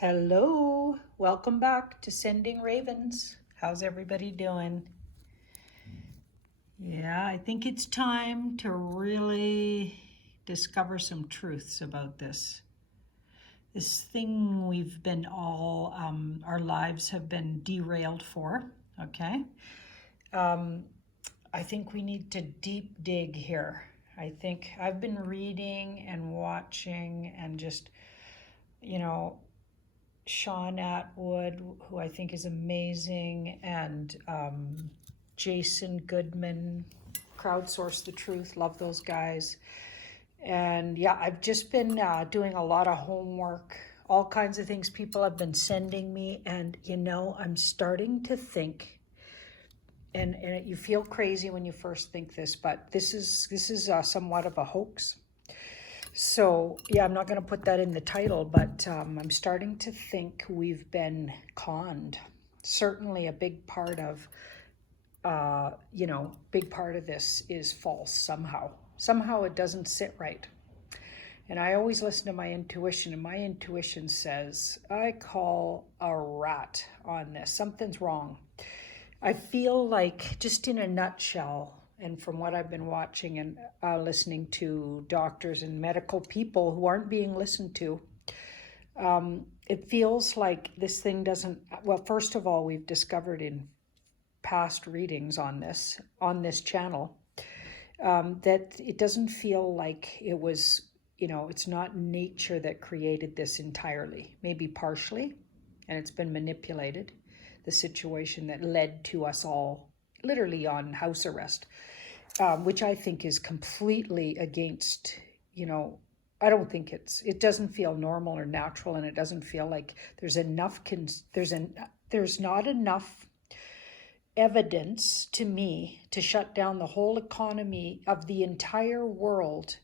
Hello, welcome back to Sending Ravens. How's everybody doing? Yeah, I think it's time to really discover some truths about this. This thing we've been our lives have been derailed for, okay? I think we need to deep dig here. I think I've been reading and watching and just, you know, Sean Atwood, who I think is amazing, and Jason Goodman, Crowdsource the Truth, love those guys. And yeah, I've just been doing a lot of homework, all kinds of things people have been sending me, and I'm starting to think, and you feel crazy when you first think this, but this is somewhat of a hoax. So, yeah, I'm not going to put that in the title, but I'm starting to think we've been conned. Certainly a big part of, big part of this is false somehow. Somehow it doesn't sit right. And I always listen to my intuition, and my intuition says, I call a rat on this. Something's wrong. I feel like, just in a nutshell, and from what I've been watching and listening to doctors and medical people who aren't being listened to, it feels like this thing doesn't, well, first of all, we've discovered in past readings on this channel, that it doesn't feel like it was, it's not nature that created this entirely, maybe partially, and it's been manipulated, the situation that led to us all literally on house arrest, which I think is completely against, I don't think it doesn't feel normal or natural, and it doesn't feel like there's not enough evidence to me to shut down the whole economy of the entire world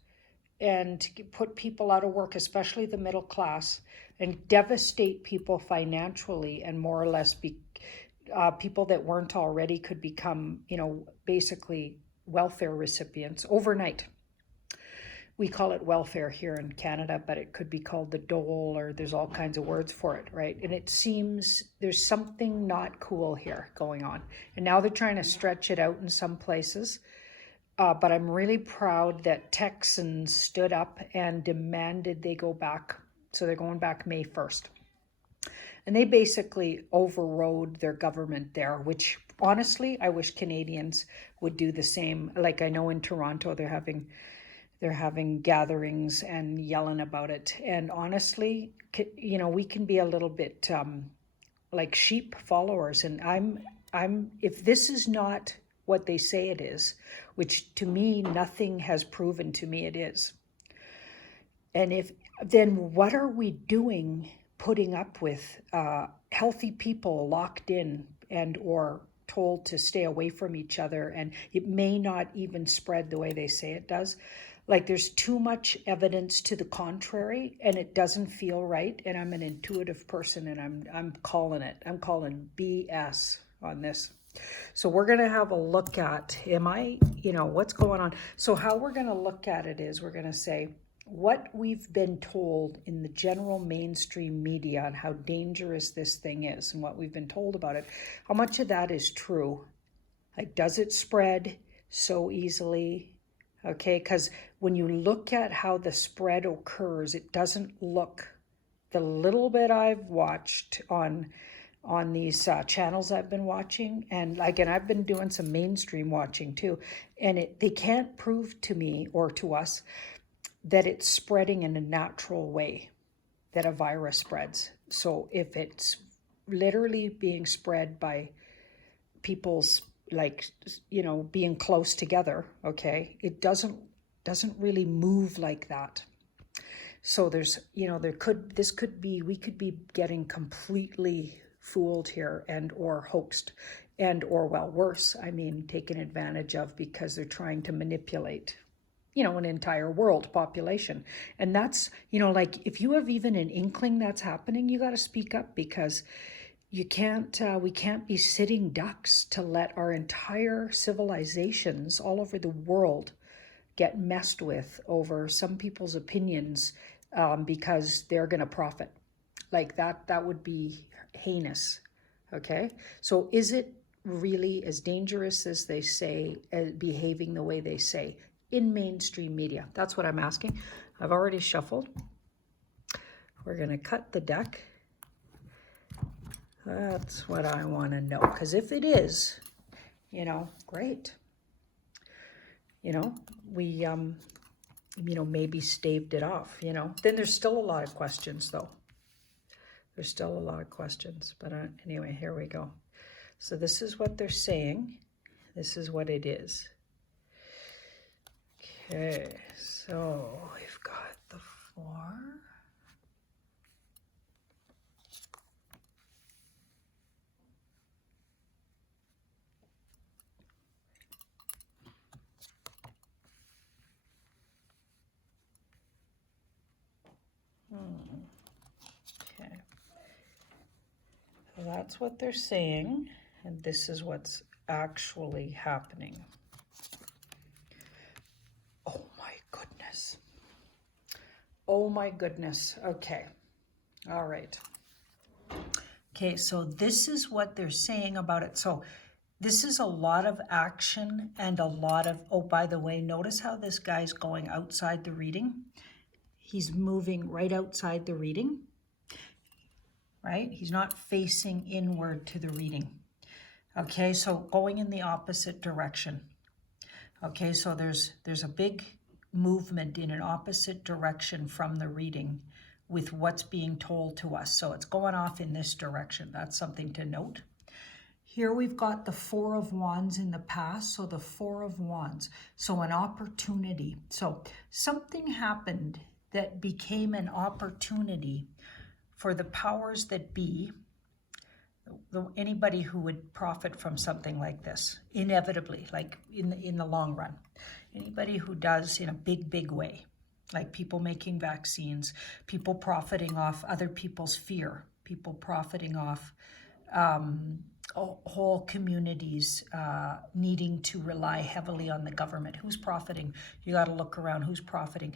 and put people out of work, especially the middle class, and devastate people financially, and more or less people that weren't already could become, basically welfare recipients overnight. We call it welfare here in Canada, but it could be called the dole, or there's all kinds of words for it, right? And it seems there's something not cool here going on. And now they're trying to stretch it out in some places. But I'm really proud that Texans stood up and demanded they go back. So they're going back May 1st. And they basically overrode their government there, which honestly, I wish Canadians would do the same. Like, I know in Toronto, they're having gatherings and yelling about it. And honestly, we can be a little bit like sheep followers. And if this is not what they say it is, which to me, nothing has proven to me it is. And then what are we doing putting up with healthy people locked in and or told to stay away from each other, and it may not even spread the way they say it does? Like, there's too much evidence to the contrary, and it doesn't feel right. And I'm an intuitive person, and I'm calling it. I'm calling BS on this. So we're going to have a look at, what's going on. So how we're going to look at it is, we're going to say what we've been told in the general mainstream media on how dangerous this thing is and what we've been told about it. How much of that is true? Like, does it spread so easily? Okay, because when you look at how the spread occurs, it doesn't look, the little bit I've watched on these channels I've been watching, and again, I've been doing some mainstream watching too, and they can't prove to me or to us that it's spreading in a natural way, that a virus spreads. So if it's literally being spread by people's, being close together, okay, it doesn't really move like that. So there's, we could be getting completely fooled here and or hoaxed, and or, well, worse, taken advantage of, because they're trying to manipulate, an entire world population. And that's, if you have even an inkling that's happening, you got to speak up, because we can't be sitting ducks to let our entire civilizations all over the world get messed with over some people's opinions, because they're going to profit. Like that would be heinous. Okay, so is it really as dangerous as they say, behaving the way they say in mainstream media? That's what I'm asking. I've already shuffled. We're going to cut the deck. That's what I want to know, because if it is, great. We maybe staved it off. Then there's still a lot of questions, though. There's still a lot of questions, but anyway, here we go. So this is what they're saying. This is what it is. Okay, so we've got the 4. Okay. So that's what they're saying, and this is what's actually happening. Oh my goodness. Oh my goodness. Okay. All right. Okay, so this is what they're saying about it. So this is a lot of action and a lot of, oh, by the way, notice how this guy's going outside the reading. He's moving right outside the reading, right? He's not facing inward to the reading. Okay, so going in the opposite direction. Okay, so there's a big movement in an opposite direction from the reading with what's being told to us. So it's going off in this direction. That's something to note. Here we've got the 4 of Wands in the past, so the 4 of Wands. So an opportunity. So something happened that became an opportunity for the powers that be, anybody who would profit from something like this, inevitably, like in the long run. Anybody who does in a big way, like people making vaccines, people profiting off other people's fear, people profiting off whole communities needing to rely heavily on the government. Who's profiting? You got to look around. Who's profiting?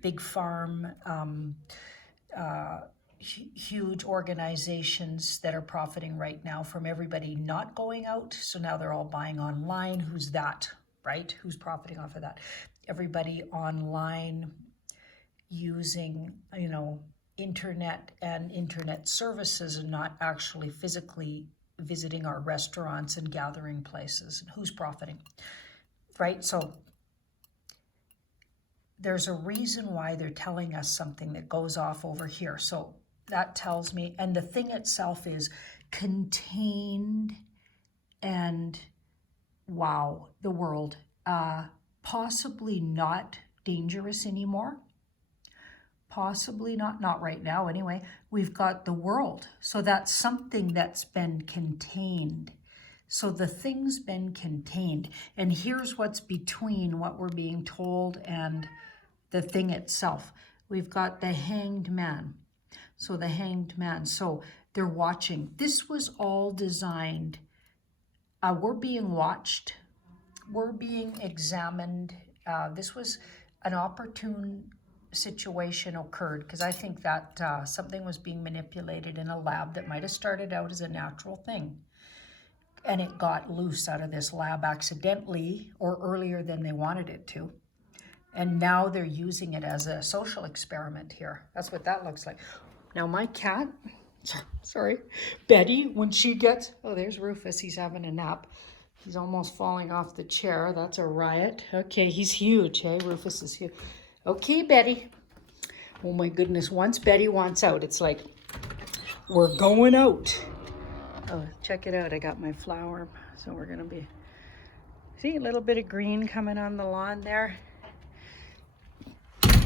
Big farm, huge organizations that are profiting right now from everybody not going out. So now they're all buying online. Who's that, right? Who's profiting off of that? Everybody online using, internet and internet services and not actually physically visiting our restaurants and gathering places. Who's profiting, right? So there's a reason why they're telling us something that goes off over here. So that tells me, and the thing itself is contained and, wow, the world, possibly not dangerous anymore. Possibly not right now anyway. We've got the world. So that's something that's been contained. So the thing's been contained. And here's what's between what we're being told and the thing itself. We've got the Hanged Man. So the Hanged Man. So they're watching. This was all designed. We're being watched. We're being examined. This was an opportune situation occurred, because I think that something was being manipulated in a lab that might have started out as a natural thing, and it got loose out of this lab accidentally or earlier than they wanted it to, and now they're using it as a social experiment here. That's what that looks like. Now my cat, sorry, Betty, when she gets, oh, there's Rufus, he's having a nap. He's almost falling off the chair. That's a riot. Okay, he's huge, hey? Rufus is huge. Okay, Betty. Oh my goodness, once Betty wants out, it's like, we're going out. Oh, check it out, I got my flower. So we're gonna be, see a little bit of green coming on the lawn there.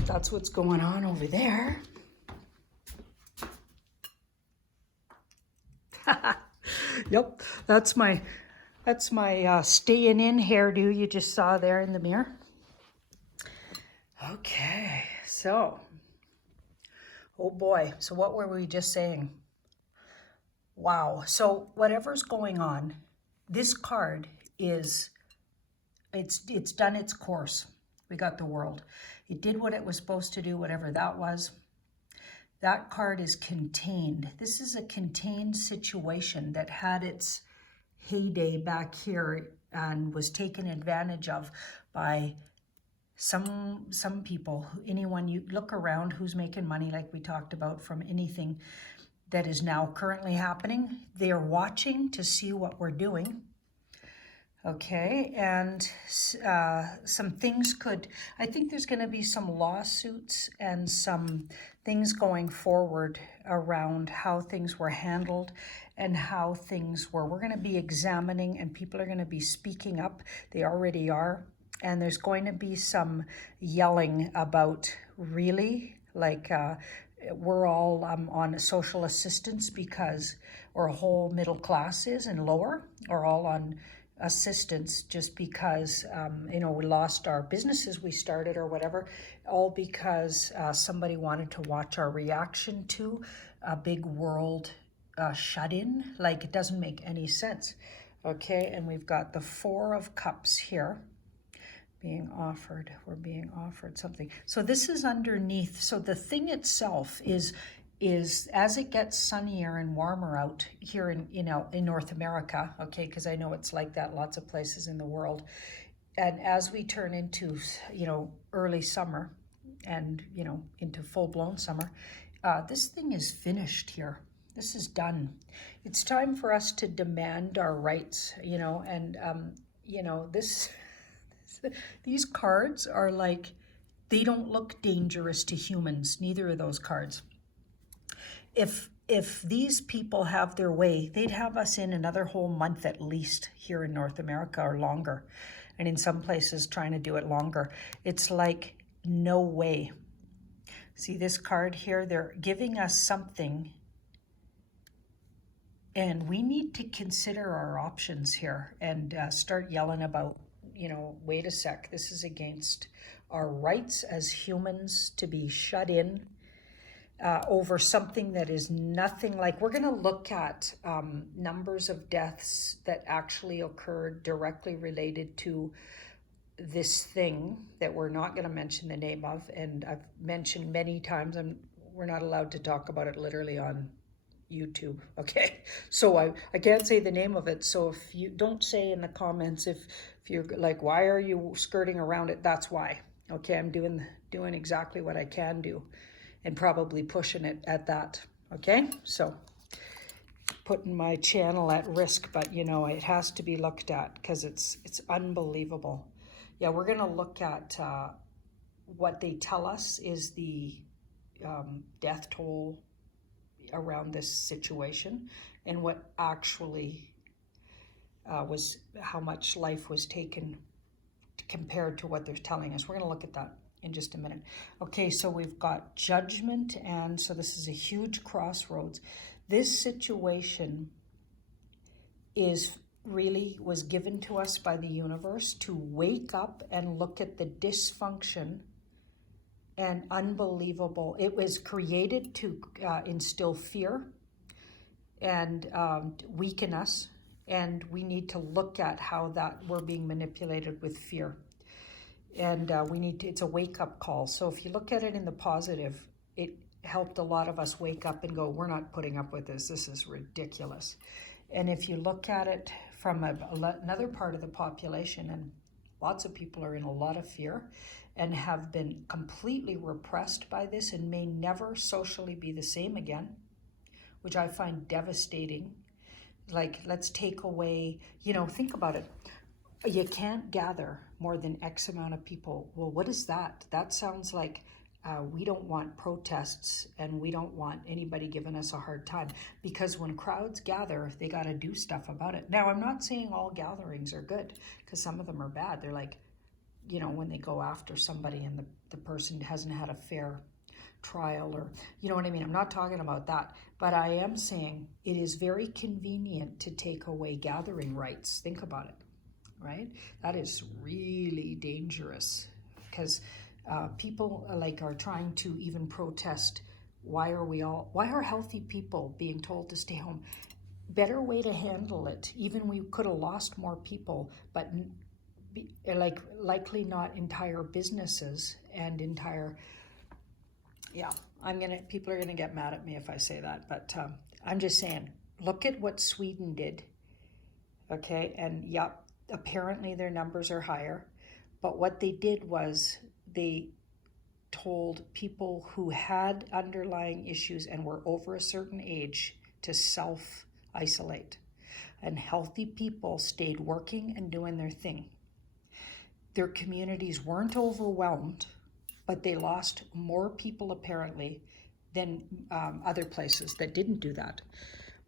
That's what's going on over there. Yep, that's my staying in hairdo you just saw there in the mirror. Okay, so, oh boy, so what were we just saying? Wow, so whatever's going on, this card is, it's done its course. We got the world. It did what it was supposed to do, whatever that was. That card is contained. This is a contained situation that had its heyday back here and was taken advantage of by some people. Anyone you look around who's making money, like we talked about, from anything that is now currently happening, they are watching to see what we're doing. Okay, and some things I think there's going to be some lawsuits and some things going forward around how things were handled and how things were. We're going to be examining, and people are going to be speaking up. They already are. And there's going to be some yelling about, really, like we're all on social assistance because, or a whole middle class is and lower, or all on assistance just because, we lost our businesses we started or whatever, all because somebody wanted to watch our reaction to a big world shut-in. Like, it doesn't make any sense. Okay, and we've got the Four of Cups here. We're being offered something. So this is underneath. So the thing itself is as it gets sunnier and warmer out here in North America, okay, because I know it's like that lots of places in the world. And as we turn into, early summer and, into full-blown summer, this thing is finished here. This is done. It's time for us to demand our rights, and, these cards are like, they don't look dangerous to humans, neither of those cards. If these people have their way, they'd have us in another whole month at least here in North America, or longer. And in some places trying to do it longer. It's like, no way. See this card here? They're giving us something, and we need to consider our options here and start yelling about, wait a sec, this is against our rights as humans to be shut in over something that is nothing like. We're going to look at numbers of deaths that actually occurred directly related to this thing that we're not going to mention the name of, and I've mentioned many times, and we're not allowed to talk about it literally on YouTube, okay? So I can't say the name of it, so if you don't say in the comments if you're like, why are you skirting around it, that's why. Okay, I'm doing exactly what I can do and probably pushing it at that. Okay, so putting my channel at risk, but it has to be looked at because it's unbelievable. Yeah, we're going to look at what they tell us is the death toll around this situation, and what actually was, how much life was taken compared to what they're telling us. We're going to look at that in just a minute. Okay, so we've got Judgment, and so this is a huge crossroads. This situation was given to us by the universe to wake up and look at the dysfunction and unbelievable. It was created to instill fear and weaken us, and we need to look at how that we're being manipulated with fear. And it's a wake-up call. So if you look at it in the positive, it helped a lot of us wake up and go, we're not putting up with this. This is ridiculous. And if you look at it from another part of the population, and lots of people are in a lot of fear and have been completely repressed by this and may never socially be the same again, which I find devastating. Like, let's take away, think about it. You can't gather more than X amount of people. Well, what is that? That sounds like we don't want protests, and we don't want anybody giving us a hard time, because when crowds gather, they got to do stuff about it. Now, I'm not saying all gatherings are good, because some of them are bad. They're like, when they go after somebody and the person hasn't had a fair trial, or you know what I mean. I'm not talking about that, but I am saying it is very convenient to take away gathering rights. Think about it, right? That is really dangerous, because people are trying to even protest. Why are healthy people being told to stay home? Better way to handle it. Even we could have lost more people, but likely not entire businesses and entire Yeah, people are gonna get mad at me if I say that, but I'm just saying, look at what Sweden did, okay? And yeah, apparently their numbers are higher, but what they did was they told people who had underlying issues and were over a certain age to self-isolate. And healthy people stayed working and doing their thing. Their communities weren't overwhelmed, but they lost more people apparently than other places that didn't do that.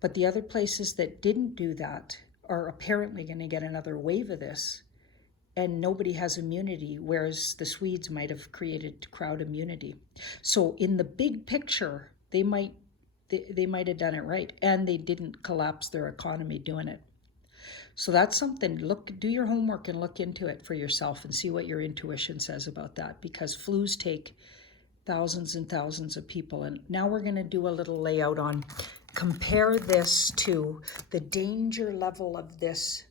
But the other places that didn't do that are apparently going to get another wave of this, and nobody has immunity, whereas the Swedes might have created crowd immunity. So in the big picture, they might have done it right, and they didn't collapse their economy doing it. So that's something, do your homework and look into it for yourself and see what your intuition says about that, because flus take thousands and thousands of people. And now we're going to do a little layout on, compare this to the danger level of this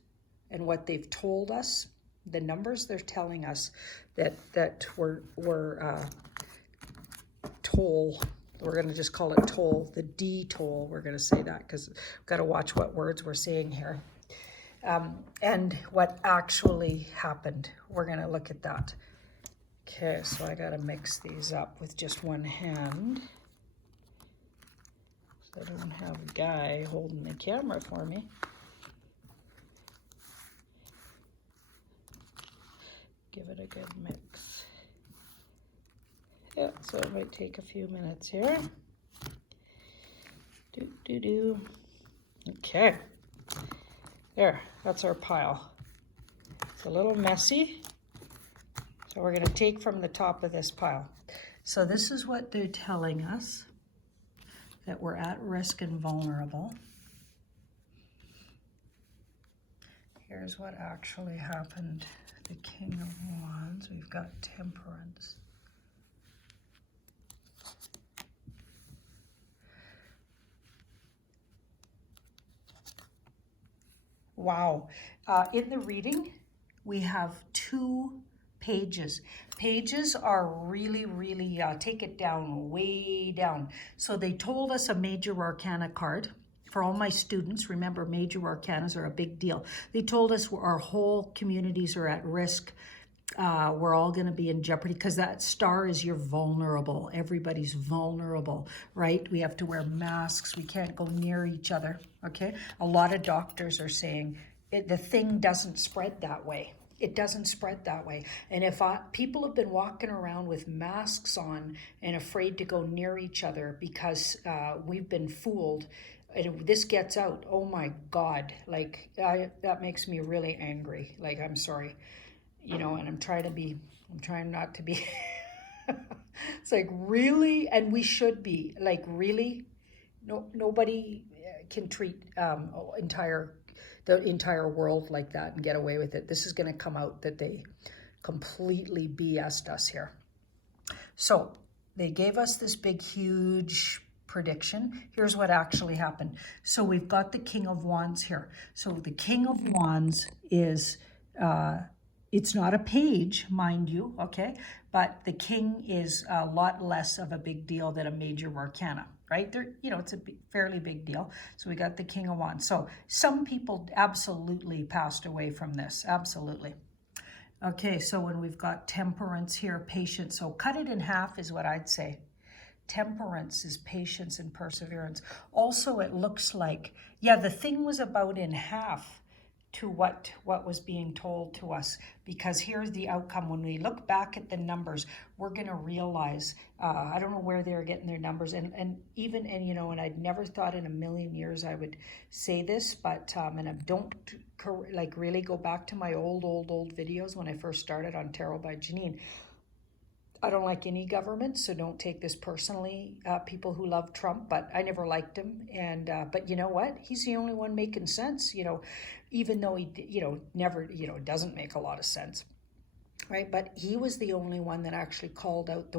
and what they've told us, the numbers they're telling us that were toll. We're going to just call it toll, the D toll. We're going to say that because we've got to watch what words we're saying here. And what actually happened. We're going to look at that. Okay, so I got to mix these up with just one hand. So I don't have a guy holding the camera for me. Give it a good mix. Yeah, so it might take a few minutes here. Okay. There, that's our pile. It's a little messy, so we're going to take from the top of this pile. So this is what they're telling us, that we're at risk and vulnerable. Here's what actually happened. The King of Wands, we've got Temperance. Wow. In the reading, we have 2 pages. Pages are really, really, take it down, way down. So they told us a major arcana card. For all my students, remember, major arcanas are a big deal. They told us our whole communities are at risk. We're all going to be in jeopardy because that star is you're vulnerable. Everybody's vulnerable, right? We have to wear masks. We can't go near each other, okay? A lot of doctors are saying the thing doesn't spread that way. It doesn't spread that way. And if people have been walking around with masks on and afraid to go near each other because we've been fooled, and if this gets out, oh my God, like that makes me really angry. Like, I'm sorry. You know, and I'm trying not to be, it's like, really? And we should be, like, really? No, nobody can treat the entire world like that and get away with it. This is going to come out that they completely BS'd us here. So they gave us this big, huge prediction. Here's what actually happened. So we've got the King of Wands here. So the King of Wands is, it's not a page, mind you, okay? But the king is a lot less of a big deal than a major arcana, right? It's a fairly big deal. So we got the King of Wands. So some people absolutely passed away from this, absolutely. Okay, so when we've got Temperance here, patience. So cut it in half is what I'd say. Temperance is patience and perseverance. Also, it looks like, yeah, the thing was about in half to what was being told to us, because here's the outcome. When we look back at the numbers, we're going to realize, I don't know where they're getting their numbers, and I'd never thought in a million years I would say this, but and I don't like really go back to my old videos when I first started on Tarot by Janine. I don't like any government, so don't take this personally, people who love Trump, but I never liked him. And but you know what? He's the only one making sense, even though he, never, doesn't make a lot of sense, right? But he was the only one that actually called out the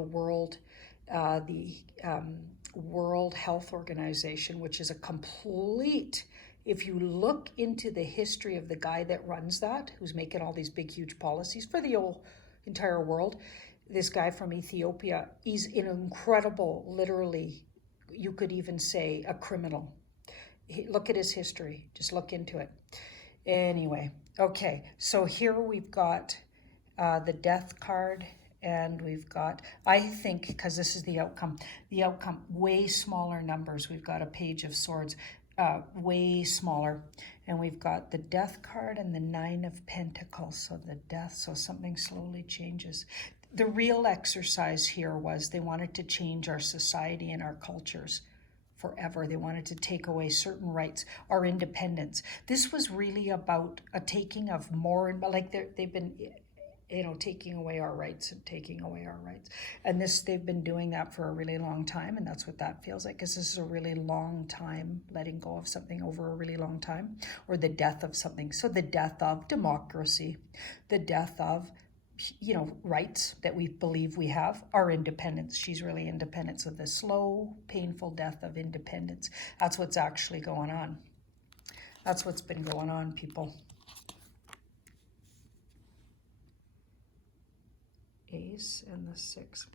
World Health Organization, which is a complete, if you look into the history of the guy that runs that, who's making all these big, huge policies for the entire world, this guy from Ethiopia, he's an incredible, literally, you could even say a criminal. Look at his history. Just look into it. Anyway, okay, so here we've got the death card, and we've got, I think, because this is the outcome, way smaller numbers. We've got a page of swords, way smaller, and we've got the death card and the 9 of pentacles. So the death, so something slowly changes. The real exercise here was they wanted to change our society and our cultures forever. They wanted to take away certain rights, our independence. This was really about a taking of more, like they've been, taking away our rights and taking away our rights. And they've been doing that for a really long time, and that's what that feels like, because this is a really long time, letting go of something over a really long time, or the death of something. So the death of democracy, the death of rights that we believe we have, our independence. She's really independent. So the slow, painful death of independence. That's what's actually going on. That's what's been going on, people. Ace and the 6.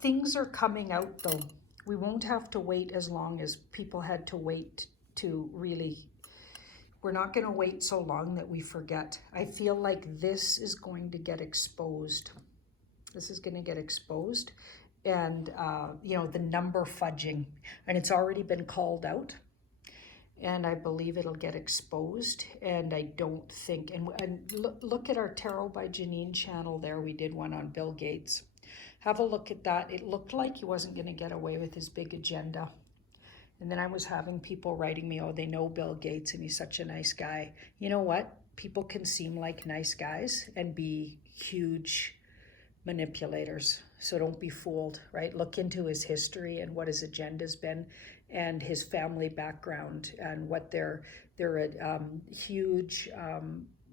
Things are coming out, though. We won't have to wait as long as people had to wait to really. We're not going to wait so long that we forget. I feel like this is going to get exposed. This is going to get exposed. And, the number fudging. And it's already been called out. And I believe it'll get exposed. And I don't think... And look at our Tarot by Janine channel there. We did one on Bill Gates. Have a look at that. It looked like he wasn't going to get away with his big agenda. And then I was having people writing me, oh, they know Bill Gates and he's such a nice guy. You know what? People can seem like nice guys and be huge manipulators. So don't be fooled, right? Look into his history and what his agenda's been, and his family background, and what they're a huge,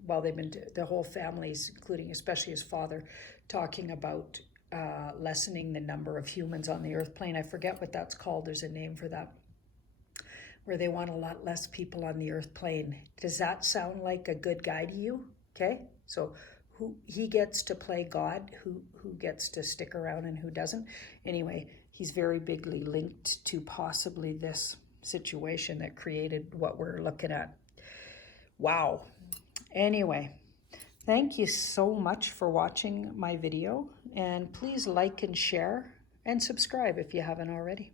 they've been, the whole families, including especially his father, talking about lessening the number of humans on the earth plane. I forget what that's called. There's a name for that, where they want a lot less people on the earth plane. Does that sound like a good guy to you? Okay, so who he gets to play God, who gets to stick around and who doesn't. Anyway, he's very bigly linked to possibly this situation that created what we're looking at. Wow. Anyway, thank you so much for watching my video, and please like and share and subscribe if you haven't already.